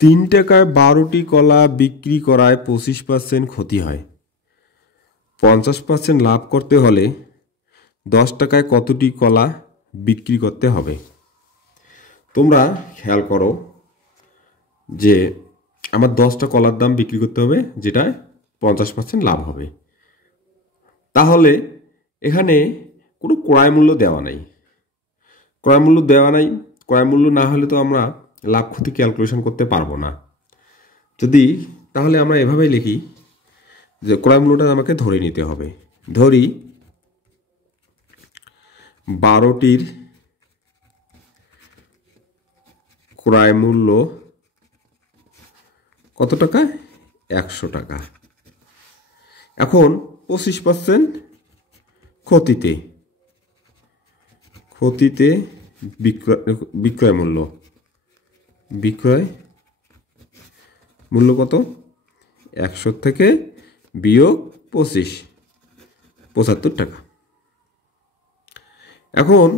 3 টাকায় 12টি কলা বিক্রি করায় 25% ক্ষতি হয়। 50% লাভ করতে হলে 10 টাকায় কতটি কলা বিক্রি করতে হবে? তোমরা খেয়াল করো যে আমার 10টা কলার দাম বিক্রি করতে হবে, যেটায় 50% লাভ হবে। তাহলে এখানে কোনো ক্রয় মূল্য দেওয়া নাই। ক্রয় মূল্য দেওয়া নাই, ক্রয় মূল্য না হলে তো আমরা লাভ ক্ষতি ক্যালকুলেশন করতে পারবো না। তাহলে আমরা এভাবেই লিখি যে ক্রয় মূল্যটা আমাকে ধরে নিতে হবে। ধরি 12টির ক্রয় মূল্য কত টাকা? 100 টাকা। এখন 25% ক্ষতিতে বিক্রয় মূল্য কত? 100 থেকে বিয়োগ 25, 75 টাকা। এখন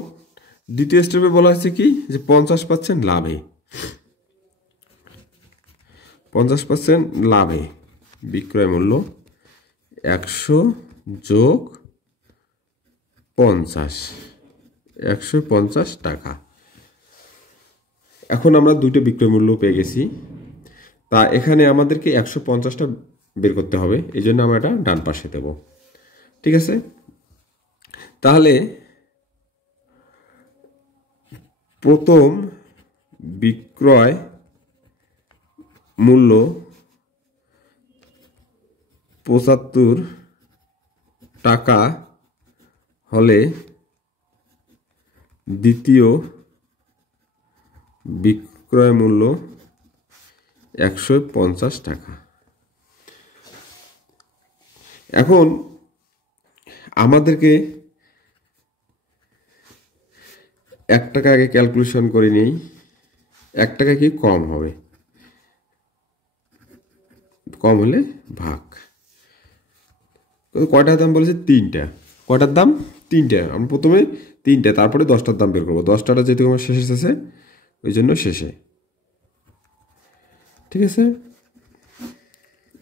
দ্বিতীয় স্টেপে বলা হয়েছে কি যে 50% লাভে, 50% লাভে বিক্রয় মূল্য 100 যোগ 50, 150 টাকা। এখন আমরা দুইটা বিক্রয় মূল্য পেয়ে গেছি। তা এখানে আমাদেরকে 150টা বের করতে হবে, এই জন্য আমরা এটা ডান পাশে দেব। ঠিক আছে, তাহলে প্রথম বিক্রয় মূল্য 75 টাকা হলে দ্বিতীয় বিক্রয় মূল্য 150 টাকা। এখন আমাদেরকে 1 টাকা আগে ক্যালকুলেশন করে নিই। 1 টাকা কি কম হবে? কম হলে ভাগ। কয়টার দাম বলেছে? 3টা। কয়টার দাম? 3টা। আমরা প্রথমে 3টা, তারপরে 10টার দাম বের করবো। 10টাটা যেহেতু আমার শেষে ওই জন্য শেষে। ঠিক আছে,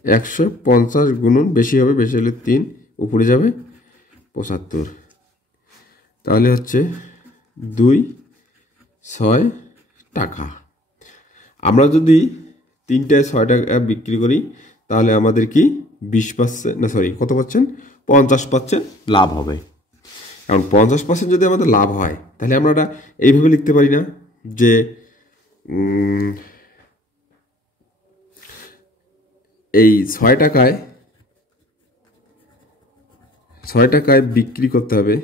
150 গুণন বেশি হবে, বেশি হলে 3 উপরে যাবে 75। তাহলে হচ্ছে 6 টাকা। আমরা যদি 3টায় 6 টাকা বিক্রি করি তাহলে আমাদের কি 20%, না সরি কত পাচ্ছেন? 50% লাভ হবে। কারণ 50% যদি আমাদের লাভ হয় তাহলে আমরা এটা এইভাবে লিখতে পারি না যে এই 6 টাকায় বিক্রি করতে হবে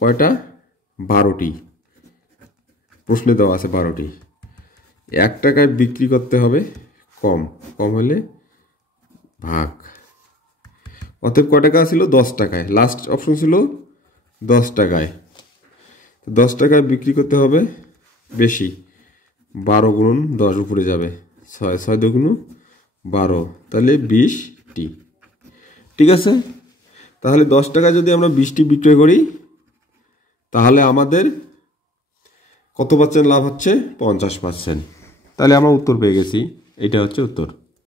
কয়টা? 12টি। প্রশ্নে দেওয়া আছে 12টি। 1 টাকায় বিক্রি করতে হবে কম হলে ভাগ। অতএব কয় টাকা ছিল? 10 টাকায়। লাস্ট অপশন ছিল 10 টাকায়। 10 টাকায় বিক্রি করতে হবে বেশি, 12 গুণন 10 উপরে যাবে 6, 6 দুগুণ 12, তাহলে 20টি। ঠিক আছে, তাহলে 10 টাকায় যদি আমরা 20টি বিক্রয় করি তাহলে আমাদের কত % লাভ হচ্ছে? 50%। তাহলে আমরা উত্তর পেয়ে গেছি। এটা হচ্ছে উত্তর।